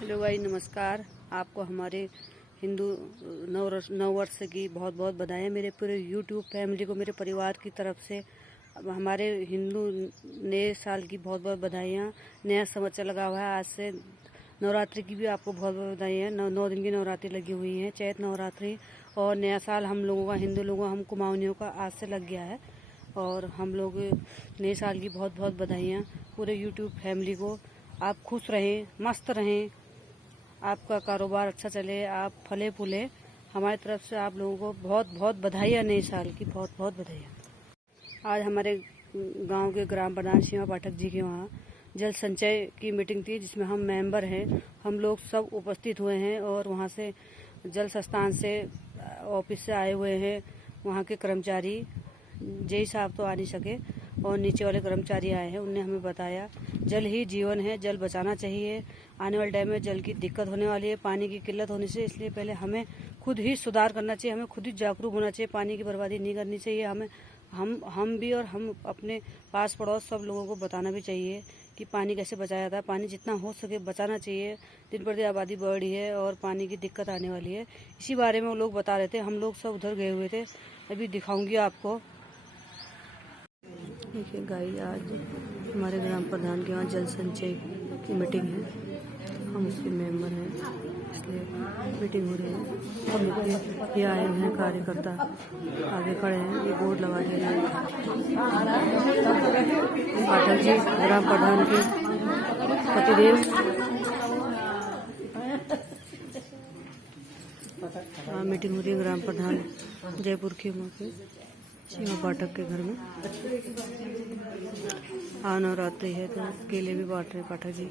Hello भाई, नमस्कार। आपको हमारे हिंदू नववर्ष की बहुत बहुत बधाई। मेरे पूरे यूट्यूब फैमिली को, मेरे परिवार की तरफ से अब हमारे हिंदू नए साल की बहुत बहुत बधाइयाँ। नया संवत्सर लगा हुआ है। आज से नवरात्रि की भी आपको बहुत बहुत बधाइयाँ। 9 दिन की नवरात्रि लगी हुई है, चैत नवरात्रि। और नया साल हम लोगों का, हिंदू लोगों का, हम कुमाऊनियों का आज से लग गया है। और हम लोग नए साल की बहुत बहुत बधाइयाँ पूरे यूट्यूब फैमिली को। आप खुश रहें, मस्त रहें, आपका कारोबार अच्छा चले, आप फले फूले। हमारी तरफ से आप लोगों को बहुत बहुत बधाइयाँ, नए साल की बहुत बहुत बधाइयाँ। आज हमारे गांव के ग्राम प्रधान सीमा पाठक जी के वहाँ जल संचय की मीटिंग थी, जिसमें हम मेंबर हैं, हम लोग सब उपस्थित हुए हैं। और वहाँ से जल संस्थान से, ऑफिस से आए हुए हैं वहाँ के कर्मचारी। जय साहब तो आ नहीं सके और नीचे वाले कर्मचारी आए हैं। उनने हमें बताया जल ही जीवन है, जल बचाना चाहिए। आने वाले टाइम में जल की दिक्कत होने वाली है, पानी की किल्लत होने से। इसलिए पहले हमें खुद ही सुधार करना चाहिए, हमें खुद ही जागरूक होना चाहिए। पानी की बर्बादी नहीं करनी चाहिए। हमें हम भी और हम अपने पास पड़ोस सब लोगों को बताना भी चाहिए कि पानी कैसे बचाया जाता है। पानी जितना हो सके बचाना चाहिए। दिन पर दिन आबादी बढ़ रही है और पानी की दिक्कत आने वाली है। इसी बारे में वो लोग बता रहे थे। हम लोग सब उधर गए हुए थे, अभी दिखाऊंगी आपको। देखिए गाइस, आज हमारे ग्राम प्रधान के वहाँ जल संचय की मीटिंग है, हम उसके मेंबर हैं, इसलिए मीटिंग हो रही है। हम ये आए हैं कार्यकर्ता, आगे खड़े हैं, ये बोर्ड लगा दिया है। पाठक जी ग्राम प्रधान के पतिदेव। मीटिंग हो रही है ग्राम प्रधान जयपुर के मौके सीमा पाठक के घर में। नवरात्रि है तो केले भी बांट रहे पाठक जी।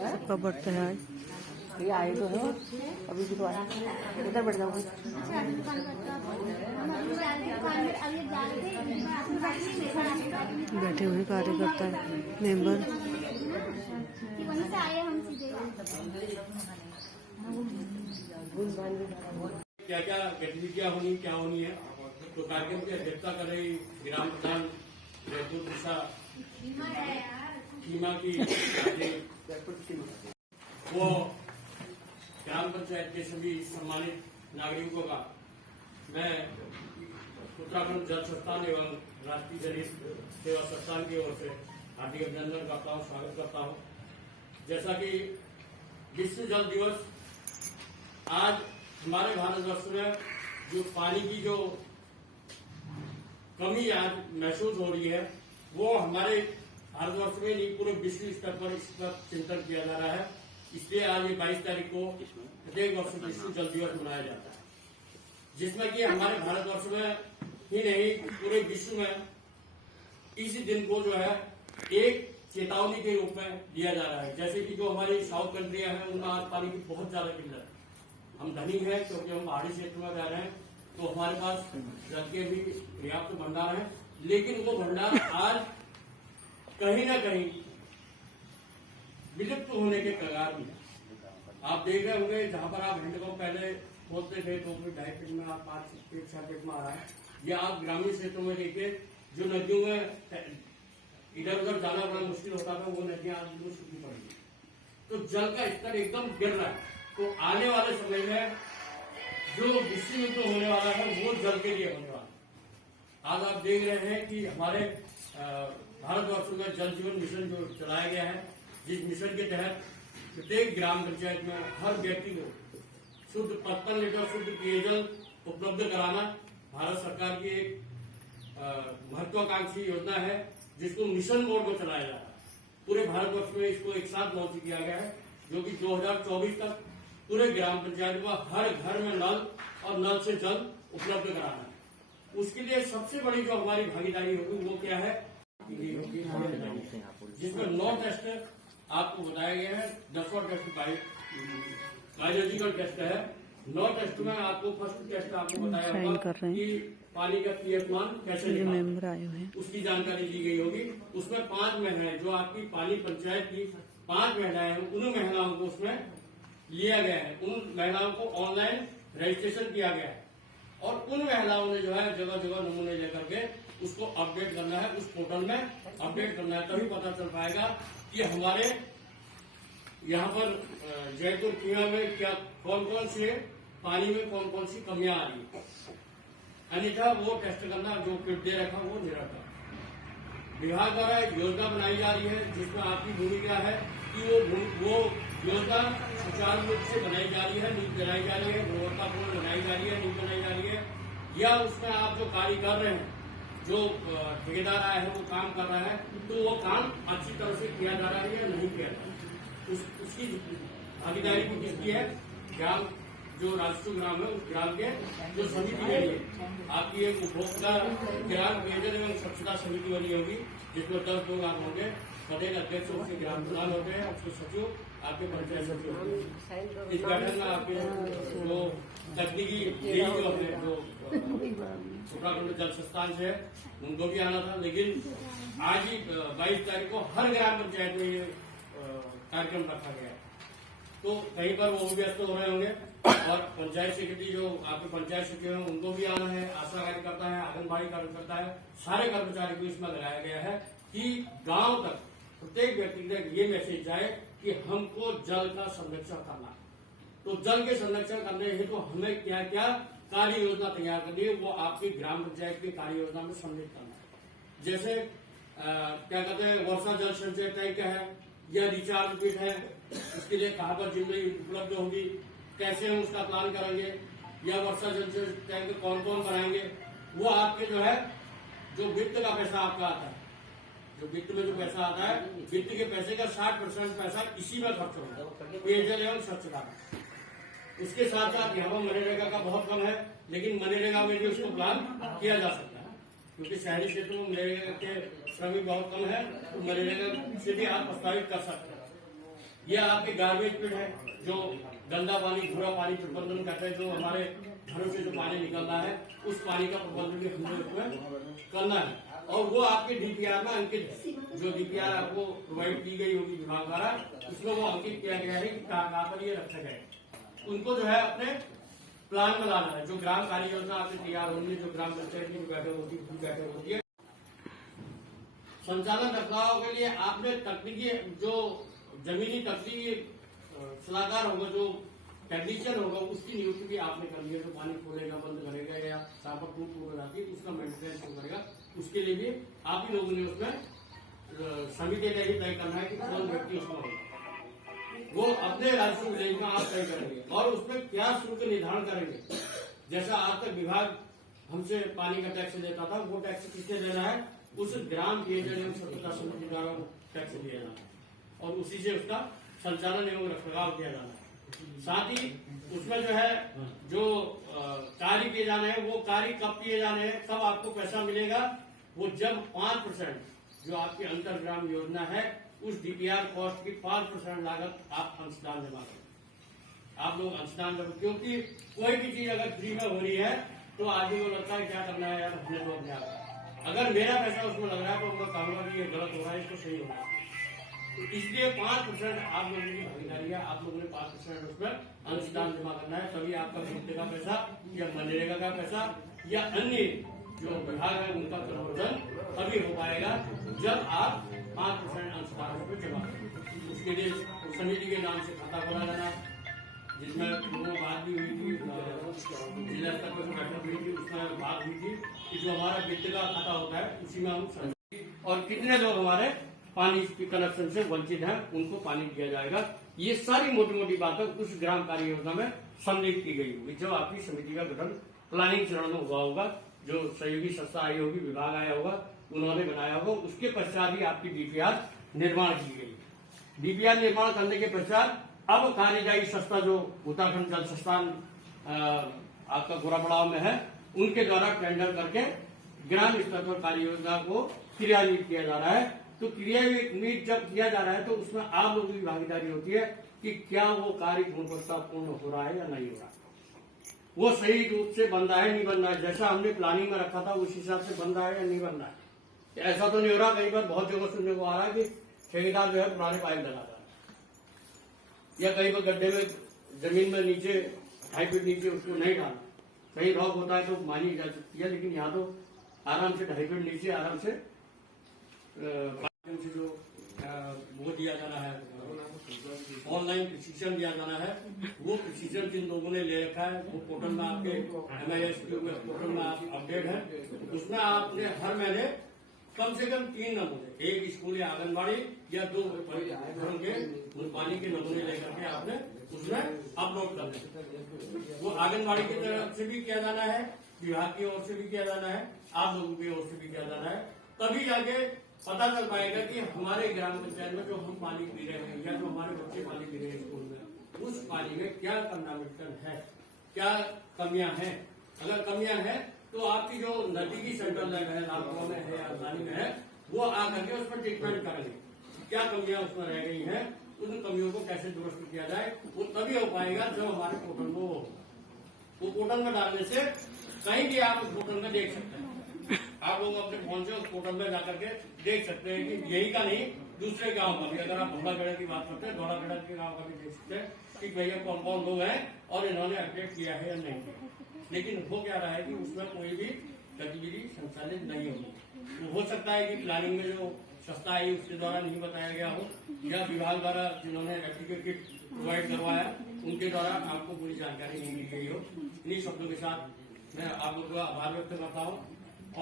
सबका बर्थडे है आज। ये आए तो है, अभी भी तो आए। उधर बैठ जाओ। बैठे हुए कार्यकर्ता, मेंबर। क्या क्या गतिविधियाँ होनी, क्या होनी है, तो कार्यक्रम की अध्यक्षता कर रही ग्राम प्रधान जयपुर दिशा सीमा की वो ग्राम पंचायत के सभी सम्मानित नागरिकों का मैं उत्तराखंड जल संस्थान एवं राष्ट्रीय जल सेवा संस्थान की ओर से हार्दिक अभिनंदन करता हूँ, स्वागत करता हूँ। जैसा कि विश्व जल दिवस आज हमारे भारतवर्ष में जो पानी की जो कमी आज महसूस हो रही है, वो हमारे भारतवर्ष में नहीं, पूरे विश्व स्तर पर इस पर चिंतन किया जा रहा है। इसलिए आज ये 22 तारीख को प्रत्येक वर्ष विश्व जल दिवस मनाया जाता है, जिसमें कि हमारे भारतवर्ष में ही नहीं, पूरे विश्व में इस दिन को जो है एक चेतावनी के रूप में लिया जा रहा है। जैसे कि जो हमारी साउथ कंट्रियां हैं, उनमें आज पानी की बहुत ज्यादा किल्लत है। हम धनी हैं क्योंकि हम पहाड़ी क्षेत्र में रह रहे हैं, तो हमारे पास जल के भी पर्याप्त भंडार है, लेकिन वो भंडार आज कहीं ना कहीं विलुप्त होने के कगार में। आप देख रहे होंगे, जहां पर आप हैंडपंप पहले खोदते थे तो फिर 2.5 फीट में, आप 5 फीट 6 फीट में आ रहा है। या आप ग्रामीण क्षेत्रों में देखिए, जो नदियों में इधर उधर जाना बड़ा मुश्किल होता था, वो नदियां आज बिल्कुल सूखी पड़ी। तो जल का स्तर एकदम गिर रहा है। तो आने वाले समय में जो विश्व युद्ध होने वाला है, वो जल के लिए होने वाला है। आज आप देख रहे हैं कि हमारे भारतवर्ष में जल जीवन मिशन जो चलाया गया है, जिस मिशन के तहत प्रत्येक ग्राम पंचायत में हर व्यक्ति को शुद्ध 55 लीटर शुद्ध पेयजल उपलब्ध कराना भारत सरकार की एक महत्वाकांक्षी योजना है, जिसको मिशन मोड में चलाया जा रहा है। पूरे भारतवर्ष में इसको एक साथ लॉन्च किया गया है, जो कि 2024 तक पूरे ग्राम पंचायत में हर घर में नल और नल से जल उपलब्ध कराना है। उसके लिए सबसे बड़ी जो हमारी भागीदारी होगी वो क्या है, जिसमें 9 टेस्ट आपको बताया गया है। 10वां टेस्ट बायोलॉजिकल टेस्ट है। 9 टेस्ट में आपको फर्स्ट टेस्ट आपको बताया होगा कि पानी का पीएच मान कैसे मेंबर आए हुए हैं, उसकी जानकारी दी गई होगी। उसमें 5 महिलाएं, जो आपकी पानी पंचायत की 5 महिलाएं हैं, उन महिलाओं को उसमें लिया गया है। उन महिलाओं को ऑनलाइन रजिस्ट्रेशन किया गया है और उन महिलाओं ने जो है जगह जगह नमूने लेकर के उसको अपडेट करना है, उस पोर्टल में अपडेट करना है। तभी पता चल पाएगा कि हमारे यहाँ पर जयपुर कुआं में क्या कौन कौन से पानी में कौन कौन सी कमियां आ रही है, अन्यथा वो टेस्ट करना जो किट दे रखा वो निरंतर। विभाग द्वारा एक योजना बनाई जा रही है जिसमें आपकी भूमिका है कि वो योजना सुचारू रूप से बनाई जा रही है, नीति बनाई जा रही है, गुणवत्तापूर्ण बनाई जा रही है, नीति बनाई जा रही है, या उसमें आप जो कार्य कर रहे हैं, जो ठेकेदार आए हैं वो काम कर रहा है, तो वो काम अच्छी तरह से किया जा रहा है या नहीं किया जा रहा है, उसकी भागीदारी भी किसकी है? ग्राम, जो राष्ट्रीय ग्राम है उस ग्राम के जो समिति बनी है, आपकी एक उपभोक्ता ग्राम पेयजल एवं स्वच्छता समिति बनी होगी जिसमें 10 लोग आप होंगे, प्रत्येक अध्यक्ष उसके ग्राम प्रधान होते हैं, उसके सचिव आपके पंचायत सचिव होते हैं। इस बैठक में आपके जो तकनीकी जो है जो उत्तराखंड जल संस्थान से है उनको भी आना था, लेकिन आज ही 22 तारीख को हर ग्राम पंचायत में ये कार्यक्रम रखा गया है, तो कहीं पर वो व्यस्त हो रहे होंगे। और पंचायत सेक्रेटरी जो आपके पंचायत सचिव हैं उनको भी आना है, आशा कार्यकर्ता है, आंगनबाड़ी कार्यकर्ता है, सारे कर्मचारी को इसमें लगाया गया है कि गांव तक प्रत्येक व्यक्ति तक ये मैसेज जाए कि हमको जल का संरक्षण करना है। तो जल के संरक्षण करने हेतु तो हमें क्या क्या कार्य योजना तैयार करनी है वो आपकी ग्राम पंचायत की कार्य योजना में सम्मिलित करना है। जैसे क्या कहते हैं, वर्षा जल संचय टैंक है या रिचार्ज पिट है, उसके लिए कहाँ पर जिम्मेदारी उपलब्ध होगी, कैसे हम उसका प्लान करेंगे, या वर्षा जल संचय टैंक कौन कौन बनाएंगे, वो आपके जो है जो वित्त का पैसा आपका आता है, जो वित्त में जो पैसा आता है, वित्त के पैसे का 60% पैसा इसी में खर्च होगा, पेयजल एवं स्वच्छता। उसके साथ साथ यहाँ पर मनरेगा का बहुत कम है, लेकिन मनरेगा में भी उसको प्लान किया जा सकता है, क्योंकि शहरी क्षेत्रों में मनरेगा के श्रमिक बहुत कम है, तो मनरेगा से भी आप प्रस्तावित कर सकते हैं। यह आपके गार्बेज पिट है, जो गंदा पानी, बुरा पानी प्रबंधन करते हैं, जो हमारे घरों से जो पानी निकल रहा है उस पानी का प्रबंधन भी हमें उसमें करना है, और वो आपके डीपीआर में अंकित है। जो डीपीआर आपको प्रोवाइड की गई होगी विभाग द्वारा, उसमें वो अंकित किया गया है कि कहाँ पर ये रखे गए, उनको जो है अपने प्लान में लाना है। जो ग्राम कार्य योजना आपसे तैयार होनी है, जो ग्राम पंचायत की बैठक होती है, संचालन रखरखाव के लिए आपने तकनीकी जो जमीनी तकनीकी सलाहकार होगा, जो टेक्नीशियन होगा, उसकी नियुक्ति भी आपने कर ली है। जो पानी खोलेगा, बंद करेगा या साफ टूट हो जाती है उसका मेंटेनेंस करेगा, उसके लिए भी आप ही लोगों ने उसमें समिति का ही तय करना है कि कौन व्यक्ति उसमें होगा, वो अपने राजस्व विलेज में आप तय करेंगे और उसमें क्या शुल्क निर्धारण करेंगे। जैसा आज तक विभाग हमसे पानी का टैक्स लेता था, वो टैक्स किससे लेना है, उस ग्राम पेयजल एवं स्वच्छता समिति द्वारा टैक्स दिया जाना है और उसी से उसका संचालन एवं रखरखाव किया जाना है। साथ ही उसमें जो है जो कार्य किए जाने हैं, वो कार्य कब किए जाने हैं, कब आपको पैसा मिलेगा, वो जब 5% जो आपकी अंतर्ग्राम योजना है उस डीपीआर कॉस्ट की 5% लागत आप अंशदान जमा करें। आप लोग अंशदान जमा, क्योंकि कोई भी चीज अगर फ्री में हो रही है तो आदमी को लगता है क्या करना है यार, अपने लोग अपने आप, अगर मेरा पैसा उसमें लग रहा है तो मैं कहूंगा कि ये गलत हो रहा है, इसको सही होगा। इसलिए 5% आप लोगों की भागीदारी है, आप लोगों ने 5% उसमें अंशदान जमा करना है, तभी आपका वित्त का पैसा या मनरेगा का पैसा या अन्य जो विभाग है उनका प्रवर्धन तभी हो पाएगा जब आप 5% अंशदान उसमें जमा करें। उसके लिए समिति के नाम से खाता खोला जाना, जिसमें लोगों बात भी हुई थी, जिला स्तर पर बैठक हुई थी, उसमें बात हुई थी कि जो हमारा वित्त का खाता होता है उसी में हम और कितने लोग हमारे पानी के कनेक्शन से वंचित हैं उनको पानी दिया जाएगा। ये सारी मोटी मोटी बातें उस ग्राम कार्य योजना में सम्मिलित की गई होगी, जो आपकी समिति का गठन प्लानिंग चरण में हुआ होगा, जो सहयोगी संस्था आई होगी, विभाग आया होगा, उन्होंने बनाया होगा। उसके पश्चात ही आपकी डीपीआर निर्माण की गई। डीपीआर निर्माण करने के पश्चात अब कार्यदायी संस्था जो उत्तराखंड जल संस्थान आपका गोरापड़ाव में है, उनके द्वारा टेंडर करके ग्राम स्तर पर कार्य योजना को क्रियान्वित किया जा रहा है। तो क्रियान्वित जब किया जा रहा है तो उसमें आप लोगों की भागीदारी होती है कि क्या वो कार्य गुणवत्तापूर्ण हो रहा है या नहीं हो रहा, वो सही रूप से बन रहा है नहीं बन रहा है, जैसा हमने प्लानिंग में रखा था उस हिसाब से बन रहा है या नहीं बन रहा है। ऐसा तो नहीं हो रहा, कई बार बहुत जगह सुनने को आ रहा है कि ठेकेदार जो है पुराने पाइप डला रहा है, या कहीं पर गड्ढे में जमीन में नीचे 2.5 फीट नीचे उसको नहीं डालना, कहीं रॉक होता है तो मानी जा सकती है, लेकिन यहाँ तो आराम से 2.5 फीट नीचे आराम से जो वो दिया जाना है ऑनलाइन प्रशिक्षण दिया जाना है। वो प्रशिक्षण जिन लोगों ने ले रखा है वो पोर्टल में आपके MISQ पोर्टल में आप अपडेट है, उसमें आपने हर महीने कम से कम 3 नमूने, एक स्कूल या आंगनबाड़ी या 2 घरों के पानी के नमूने लेकर के आपने उसमें अपलोड करना है। वो आंगनबाड़ी की तरफ से भी किया जाना है, विभाग की ओर से भी किया जाना है, आप लोगों की ओर से भी किया जाना है। तभी जाके पता चल पाएगा कि हमारे ग्राम पंचायत में जो हम पानी पी रहे हैं या जो हमारे बच्चे पानी पी रहे हैं स्कूल में, उस पानी में क्या कंटामिनेशन है, क्या कमियां हैं। अगर कमियां हैं तो आपकी जो नजदीकी सेंट्रल लैब है, लालपुर में है या राजधानी में है, वो आकर के उस पर ट्रीटमेंट करेंगे। क्या कमियां उसमें रह गई हैं, उन कमियों को कैसे दुरुस्त किया जाए, वो तभी हो पाएगा जब हमारे पोर्टल को वो पोर्टल में डालने से कहीं भी आप उस पोर्टल में देख सकते हैं। आप लोग अपने फोन से उस पोर्टल में जाकर के देख सकते हैं कि यही का नहीं, दूसरे गांव का भी, अगर आप धौलागढ़ की बात करते हैं, धौलागढ़ के गांव का भी देख सकते हैं कि भैया कौन कौन लोग हैं और इन्होंने अपडेट किया है या नहीं। लेकिन हो क्या रहा है कि उसमें कोई भी गतिविधि संचालित नहीं होगी। हो सकता है कि प्लानिंग में जो संस्था आई उसके द्वारा नहीं बताया गया हो, या विभाग द्वारा जिन्होंने रेप्लिकेट किट प्रोवाइड करवाया उनके द्वारा आपको पूरी जानकारी नहीं दी गई हो। इन्हीं शब्दों के साथ मैं आप लोगों का आभार व्यक्त करता हूँ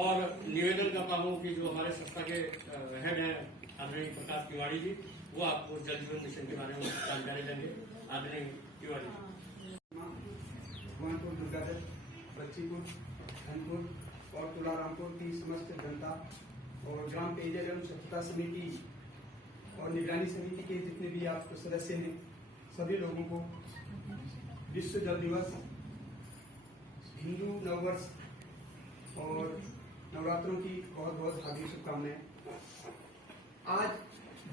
और निवेदन करता हूँ कि जो हमारे संस्था के हेड हैं आदरणीय प्रकाश तिवारी जी, वो आपको जल जीवन मिशन के बारे में जानकारी देंगे। आदरणीय तिवारी भगवानपुर, दुर्गाधर, बच्चीपुर, धनपुर और तुलारामपुर की समस्त जनता और ग्राम पेयजल एवं स्वच्छता समिति और निगरानी समिति के जितने भी आप सदस्य हैं, सभी लोगों को विश्व जल दिवस, हिंदू नववर्ष और नवरात्रों की बहुत बहुत हार्दिक शुभकामनाएं। आज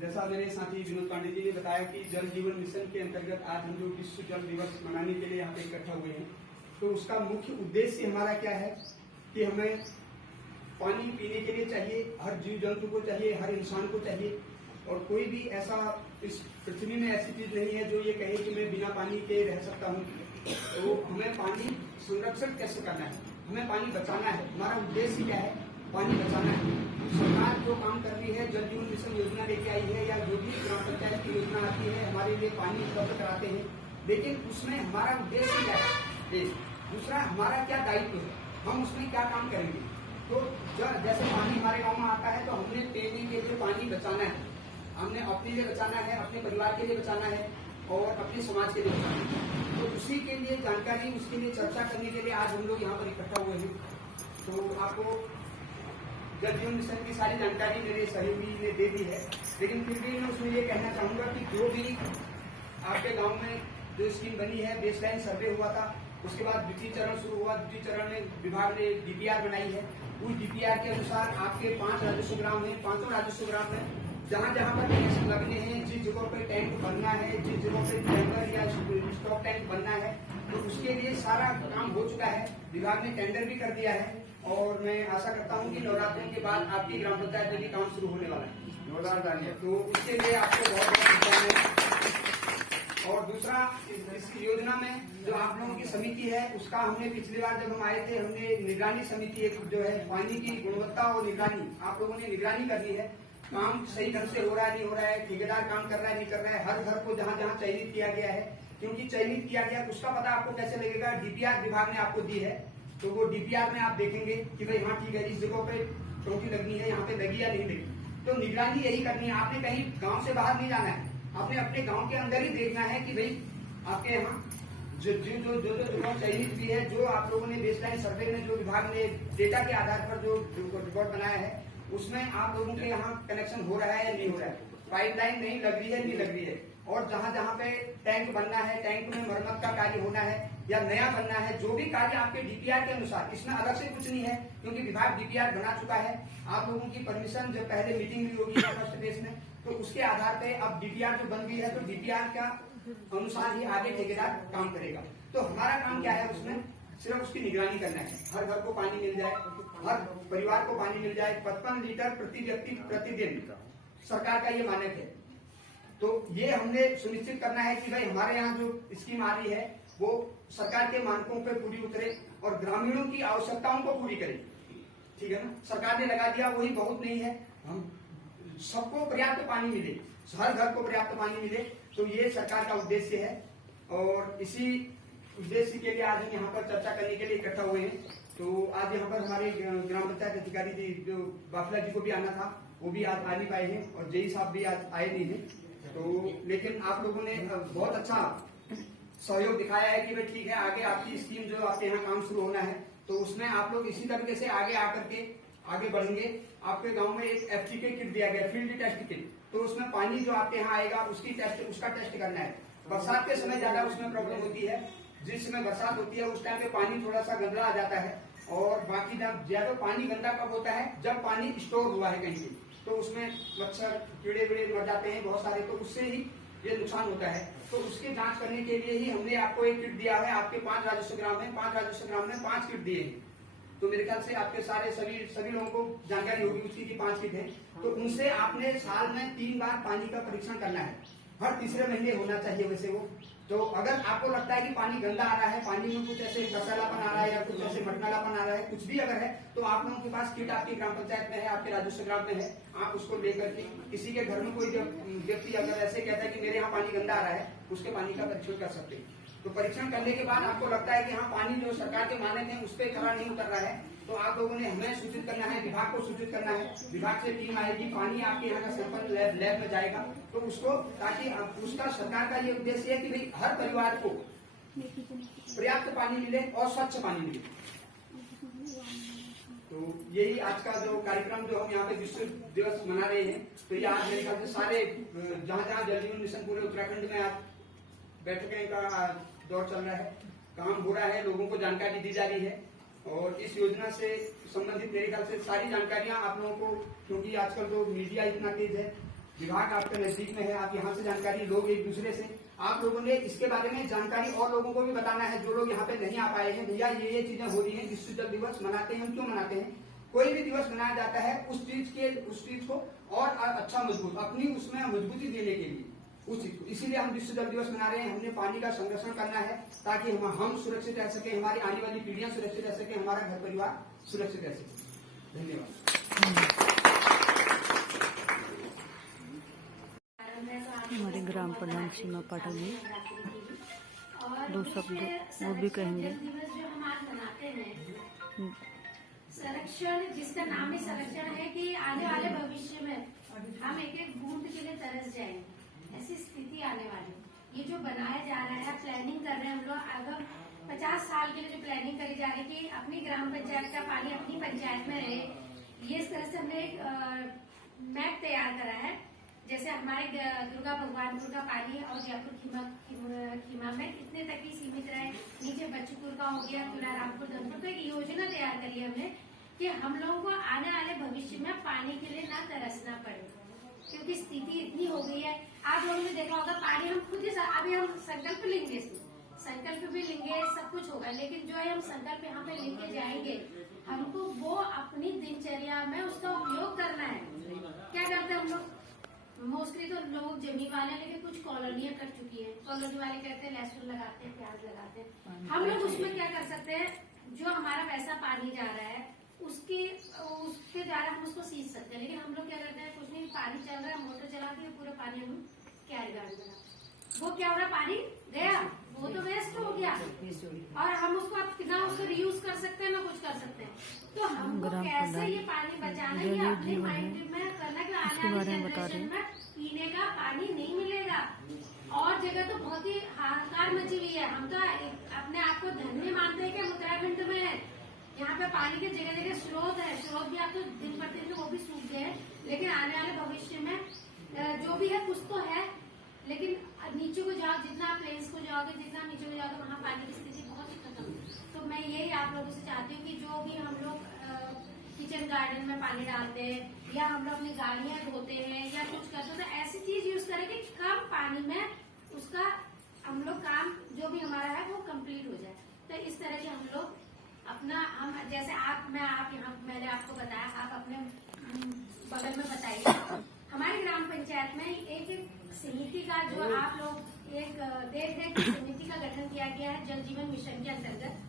जैसा मेरे साथी विनोद पांडे जी ने बताया कि जल जीवन मिशन के अंतर्गत आज हम लोग विश्व जल दिवस मनाने के लिए यहाँ पे इकट्ठा हुए हैं, तो उसका मुख्य उद्देश्य हमारा क्या है कि हमें पानी पीने के लिए चाहिए, हर जीव जंतु को चाहिए, हर इंसान को चाहिए, और कोई भी ऐसा इस पृथ्वी में ऐसी चीज नहीं है जो ये कहे कि मैं बिना पानी के रह सकता हूँ। तो हमें पानी संरक्षण कैसे करना है, हमें पानी बचाना है। हमारा उद्देश्य क्या है, पानी बचाना है। सरकार जो काम कर रही है, जल जीवन मिशन योजना लेके आई है या जो भी ग्राम पंचायत की योजना आती है, हमारे लिए पानी उपलब्ध कराते हैं, लेकिन उसमें हमारा उद्देश्य क्या है, दूसरा हमारा क्या दायित्व है, हम उसमें क्या काम करेंगे। तो जैसे पानी हमारे गांव में आता है तो हमने पीने के लिए पानी बचाना है, हमने अपने लिए बचाना है, अपने परिवार के लिए बचाना है और अपने समाज के लिए बचाना है। तो उसी के लिए जानकारी, उसके लिए चर्चा करने के लिए आज हम लोग यहाँ पर इकट्ठा हुए हैं। तो आपको जल जीवन मिशन की सारी जानकारी मेरे सहयोगी ने दे दी है, लेकिन फिर भी मैं उसमें ये कहना चाहूंगा कि जो भी आपके गांव में जो स्कीम बनी है, बेसलाइन सर्वे हुआ था, उसके बाद द्वितीय चरण शुरू हुआ। द्वितीय चरण में विभाग ने DPR बनाई है। उस DPR के अनुसार आपके 5 राजस्व ग्राम है, 5 राजस्व ग्राम में जहाँ जहाँ पर कनेक्शन लगने हैं, जिस जगह पर टैंक बनना है, जिस जगह पर टैंकर या स्टॉक टैंक बनना है, तो उसके लिए सारा काम हो चुका है। विभाग ने टेंडर भी कर दिया है और मैं आशा करता हूँ कि नवरात्रों के बाद आपकी ग्राम पंचायत में भी काम शुरू होने वाला है। तो उसके लिए आपको बहुत बहुत शुभकामनाएं। और दूसरा, इस योजना में जो आप लोगों की समिति है, उसका हमने पिछली बार जब हम आए थे, हमने निगरानी समिति एक जो है पानी की गुणवत्ता और निगरानी, आप लोगों ने निगरानी करनी है, काम सही ढंग से हो रहा है नहीं हो रहा है, ठेकेदार काम कर रहा है नहीं कर रहा है, हर घर को जहाँ जहाँ चयनित किया गया है, क्योंकि चयनित किया गया उसका पता आपको कैसे लगेगा, DPR विभाग ने आपको दी है, तो वो DPR में आप देखेंगे कि भाई हाँ ठीक है, इस जगह पे टोटी लगनी है, यहाँ पे लगी या नहीं लगी। तो निगरानी यही करनी है, आपने कहीं गाँव से बाहर नहीं जाना है, आपने अपने गांव के अंदर ही देखना है कि भाई आपके यहाँ जो जगह चयनित भी है, जो आप लोगों ने बेसलाइन सर्वे में जो विभाग ने डेटा के आधार पर जो रिपोर्ट बनाया है, उसमें आप लोगों के यहाँ कनेक्शन हो रहा है या नहीं हो रहा है, पाइपलाइन नहीं लग रही है नहीं लग रही है, और जहाँ जहाँ पे टैंक बनना है, टैंक में मरम्मत का कार्य होना है या नया बनना है, जो भी कार्य आपके DPR के अनुसार, इसमें अलग से कुछ नहीं है, क्योंकि विभाग DPR बना चुका है। आप लोगों की परमिशन जब पहले मीटिंग हुई होगी फर्स्ट फेज में, तो उसके आधार पे अब DPR जो बन गई है, तो DPR का अनुसार ही आगे ठेकेदार काम करेगा। तो हमारा काम क्या है, उसमें सिर्फ उसकी निगरानी करना है, हर घर को पानी मिल जाए, हर परिवार को पानी मिल जाए, 55 लीटर प्रति व्यक्ति प्रतिदिन सरकार का ये मानक है। तो ये हमने सुनिश्चित करना है कि भाई हमारे यहाँ जो स्कीम आ रही है वो सरकार के मानकों पे पूरी उतरे और ग्रामीणों की आवश्यकताओं को पूरी करे। ठीक है ना, सरकार ने लगा दिया वही बहुत नहीं है, हम सबको पर्याप्त पानी मिले, हर घर को पर्याप्त पानी मिले, तो ये सरकार का उद्देश्य है और इसी उद्देश्य के लिए आज हम यहाँ पर चर्चा करने के लिए इकट्ठा हुए हैं। तो आज यहाँ पर हमारे ग्राम पंचायत अधिकारी जी जो बाफला जी को भी आना था वो भी आज आ नहीं पाए हैं और जेई साहब भी आज आए नहीं हैं। तो लेकिन आप लोगों ने बहुत अच्छा सहयोग दिखाया है कि भाई ठीक है, आगे आपकी स्कीम जो आपके यहाँ काम शुरू होना है तो उसमें आप लोग इसी तरीके से आगे आकर के आगे बढ़ेंगे। आपके गांव में एक FTK किट दिया गया, फील्ड टेस्ट किट, तो उसमें पानी जो आपके यहाँ आएगा उसका टेस्ट करना है। बरसात के समय ज्यादा उसमें प्रॉब्लम होती है, जिस समय बरसात होती है उस टाइम पे पानी थोड़ा सा गंदा आ जाता है और बाकी जब ज्यादा पानी गंदा कब होता है, जब पानी स्टोर हुआ है कहीं पे, तो उसमें मच्छर कीड़े वीड़े मर जाते हैं बहुत सारे, तो उससे ही ये नुकसान होता है। तो उसकी जांच करने के लिए ही हमने आपको एक किट दिया है। आपके 5 राजस्व ग्राम है, 5 राजस्व ग्राम में 5 किट दिए हैं। तो मेरे ख्याल से आपके सारे सभी लोगों को जानकारी होगी उसकी कि 5 किट है। तो उनसे आपने साल में 3 बार पानी का परीक्षण करना है, हर तीसरे महीने होना चाहिए वैसे वो। तो अगर आपको लगता है कि पानी गंदा आ रहा है, पानी में कुछ ऐसे कसलापन आ रहा है या कुछ ऐसे मटमैलापन आ रहा है, कुछ भी अगर है, तो आप लोगों के पास किट आपकी ग्राम पंचायत में है, आपके राजस्व ग्राम में है, आप उसको लेकर के किसी के घर में कोई व्यक्ति अगर ऐसे कहता है कि मेरे यहाँ पानी गंदा आ रहा है, उसके पानी का परीक्षण कर सकते हैं। तो परीक्षण करने के बाद आपको लगता है कि हाँ पानी जो सरकार के मानक है उस पर खरा नहीं उतर रहा है, तो आप लोगों ने हमें सूचित करना है, विभाग को सूचित करना है। विभाग से टीम आएगी, पानी आपके यहाँ का सैंपल लैब में जाएगा, तो उसको ताकि उसका सरकार का ये उद्देश्य है कि भाई हर परिवार को पर्याप्त पानी मिले और स्वच्छ पानी मिले। तो यही आज का जो कार्यक्रम जो हम यहाँ पे विश्व दिवस मना रहे हैं, तो ये आज मेरे ख्याल से सारे जहाँ जहाँ जल जीवन मिशन पूरे उत्तराखंड में आज बैठकें का दौर चल रहा है, काम हो रहा है, लोगों को जानकारी दी जा रही है और इस योजना से संबंधित मेरे ख्याल से सारी जानकारियां आप लोगों को, क्योंकि आजकल तो मीडिया इतना तेज है, विभाग आपके नजदीक में है, आप यहाँ से जानकारी लोग एक दूसरे से, आप लोगों ने इसके बारे में जानकारी और लोगों को भी बताना है जो लोग यहाँ पे नहीं आ पाए हैं। भैया ये चीजें हो रही है, विश्व जल दिवस मनाते हैं, हम क्यों मनाते हैं? कोई भी दिवस मनाया जाता है उस चीज को और अच्छा मजबूत अपनी उसमें मजबूती देने के लिए उस चीज को, इसीलिए हम विश्व जल दिवस मना रहे हैं। हमने पानी का संरक्षण करना है ताकि हम सुरक्षित रह सके, हमारी आने वाली पीढ़ियां सुरक्षित रह सके, हमारा घर परिवार सुरक्षित रह सके। धन्यवाद। हमारे ग्राम प्रधान सीमा पाठक जी 2 शब्द वो भी कहेंगे। जो हम आज मनाते हैं संरक्षण, जिसका नाम ही संरक्षण है कि आने वाले भविष्य में हम एक एक बूंद के लिए तरस जाएंगे, ऐसी स्थिति आने वाली। ये जो बनाया जा रहा है, प्लानिंग कर रहे हैं हम लोग, अगर 50 साल के लिए जो प्लानिंग करी जा रही है कि अपनी ग्राम पंचायत का पानी अपनी पंचायत में रहे, ये इस तरह से हमने एक मैप तैयार करा है। जैसे हमारे दुर्गा भगवानपुर का पानी और जयपुर खीमा में कितने तक ही सीमित रहे, नीचे बच्चूपुर का हो गया, तुलारामपुर, धनपुर। तो एक योजना तैयार करी हमने कि हम लोगों को आने वाले भविष्य में पानी के लिए ना तरसना पड़े, क्योंकि स्थिति इतनी हो गई है। आप लोगों ने देखा होगा पानी हम खुद ही, अभी हम संकल्प लेंगे, संकल्प भी लेंगे, सब कुछ होगा, लेकिन जो है हम संकल्प यहाँ पे लेके जाएंगे, हमको वो अपनी दिनचर्या में उसका उपयोग करना है। क्या करते हैं हम लोग? मोस्टली तो लोग जमीन वाले, लेकिन कुछ कॉलोनियां कर चुकी है, कॉलोनी वाले कहते हैं लहसुन लगाते हैं, प्याज लगाते हैं। हम लोग उसमें क्या कर सकते हैं, जो हमारा पैसा पानी जा रहा है उसके द्वारा हम उसको सींच सकते हैं। लेकिन हम लोग क्या करते हैं, कुछ नहीं, पानी चल रहा है, मोटर चला के पूरा पानी हम कैरी गार्ड में, वो क्या हो रहा, पानी गया, वो तो वेस्ट हो गया और हम उसको अब ना उसको रीयूज कर सकते हैं ना कुछ कर सकते हैं। तो हमको कैसे ये पानी बचाना, ये अपने माइंड में करना कि आने वाली जनरेशन में पीने का पानी नहीं मिलेगा। और जगह तो बहुत ही हाहाकार मची हुई है, हम तो अपने आप को धन्य मानते हैं कि हम उत्तराखंड में है, यहाँ पे पानी के जगह जगह स्रोत है, स्रोत भी आप तो दिन प्रतिदिन वो भी सूख गए हैं, लेकिन आने वाले भविष्य में जो भी है कुछ तो है। लेकिन नीचे को जाओ, जितना आप प्लेन्स को जाओगे, जितना नीचे को जाओगे, वहाँ पानी की स्थिति बहुत ही खत्म। तो मैं यही आप लोगों से चाहती हूँ कि जो भी हम लोग किचन गार्डन में पानी डालते हैं या हम लोग अपनी गाड़ियाँ धोते हैं या कुछ करते हैं, तो ऐसी चीज यूज करें कि कम पानी में उसका हम लोग काम जो भी हमारा है वो कंप्लीट हो जाए। तो इस तरह के हम लोग अपना, हम जैसे आप यहाँ मैंने आपको बताया, आप अपने बगल में बताइए। हमारी ग्राम पंचायत में एक समिति का जो आप लोग एक देख रेख समिति का गठन किया गया है जल जीवन मिशन के अंतर्गत।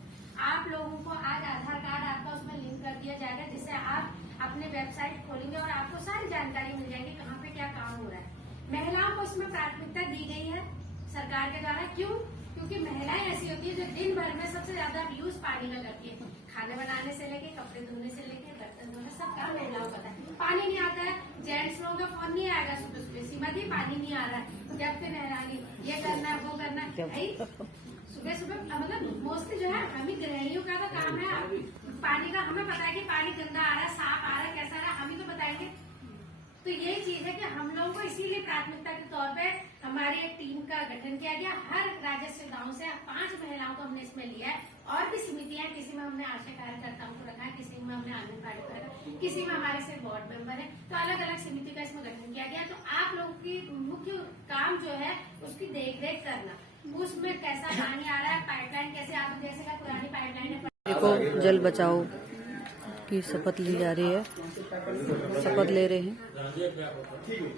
आप लोगों को आज आधार कार्ड आपका उसमें लिंक कर दिया जाएगा, जिससे आप अपने वेबसाइट खोलेंगे और आपको सारी जानकारी मिल जाएगी कहाँ पे क्या काम हो रहा है। महिलाओं को इसमें प्राथमिकता दी गई है सरकार के द्वारा। क्यों? क्योंकि महिलाएं ऐसी होती है जो दिन भर में सबसे ज्यादा यूज पानी का करती है। खाने बनाने से लेके कपड़े धोने से लेके बर्तन धोने सब काम महिलाओं का है। पानी नहीं आता है, जेंट्स लोगों का फोन नहीं आएगा सुबह सुबह, सीमा दी पानी नहीं आ रहा है, जब फिर नहरानी, ये करना है वो करना है। भाई सुबह सुबह मतलब मोस्टली जो है हम ही गृहिणियों का तो काम है पानी का। हमें पता है कि पानी गंदा आ रहा है, साफ आ रहा है, कैसा आ रहा है, हम ही तो बताएंगे। तो ये चीज है कि हम लोगों को इसीलिए प्राथमिकता के तौर पे हमारी एक टीम का गठन किया गया। हर राजस्व गांव से 5 महिलाओं को हमने इसमें लिया है। और भी समितियां, किसी में हमने आशा कार्यकर्ताओं को रखा है, किसी में हमने आंगनबाड़ी को रखा, किसी में हमारे से वार्ड मेंबर है। तो अलग अलग समिति का इसमें गठन किया गया। तो आप लोगों की मुख्य काम जो है उसकी देख रेख करना, उसमें कैसा पानी आ रहा है, पाइपलाइन कैसे, आप जैसे का पुरानी पाइपलाइन है। देखो जल बचाओ की शपथ ली जा रही है, शपथ ले रहे हैं।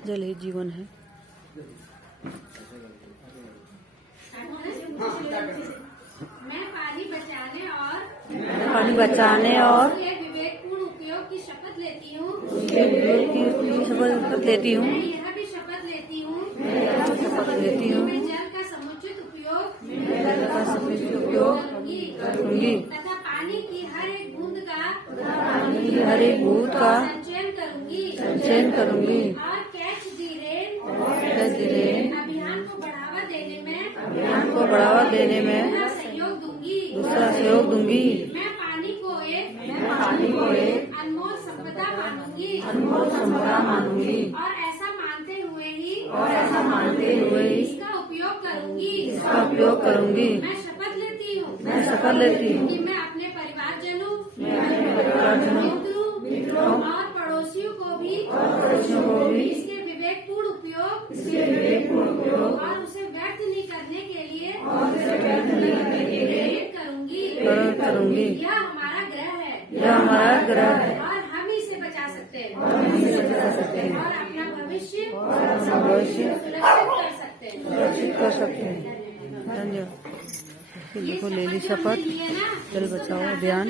जल ही जीवन है। मैं पानी बचाने और विवेकपूर्ण उपयोग की शपथ लेती हूँ। शपथ लेती हूँ। मैं यह भी शपथ लेती हूँ मैं जल का समुचित उपयोग करूंगी तथा पानी की हर एक बूंद का संचयन करूंगी और कैच दी रेन अभियान को बढ़ावा देने में दूसरा सहयोग दूंगी। मैं पानी को एक अनमोल संपदा मानूंगी और ऐसा मानते हुए ही इसका उपयोग करूंगी। मैं शपथ लेती हूँ कि मैं अपने परिवारजनों मित्रों और पड़ोसियों को भी इसके विवेकपूर्ण उपयोग और उसे व्यर्थ नहीं करने के लिए प्रेरित करूंगी। यह हमारा ग्रह है और हम ही इसे बचा सकते हैं और अपना भविष्य सुरक्षित कर सकते हैं। धन्यवाद। देखो ले ली शपथ, जल बचाओ अभियान।